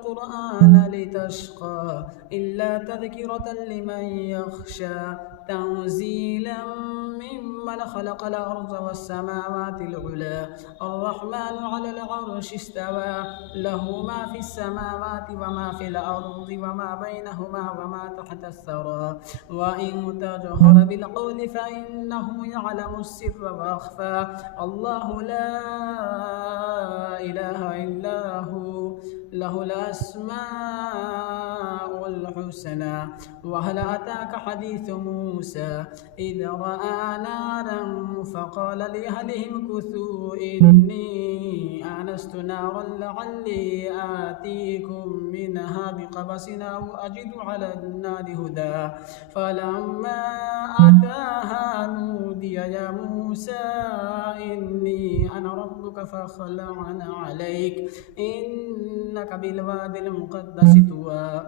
القرآن لتشقى إلا تذكرة لمن يخشى تنزيلا ممن خلق الأرض والسماوات العلى الرحمن على العرش استوى له ما في السماوات وما في الأرض وما بينهما وما تحت الثرى وإن تجهر بالقول فإنه يعلم السر وأخفى الله لا إله إلا هو له الأسماء الحسنى وهل أتاك حديث موسى إذ رأى نارا فقال لأهلهم كثوا إني آنست نارا لعلي آتيكم منها بقبس أو أجد على النار هدى فلما أتاها نودي يا موسى إني أنا ربك فاخلع عليك إنك بالوادي المقدس طوى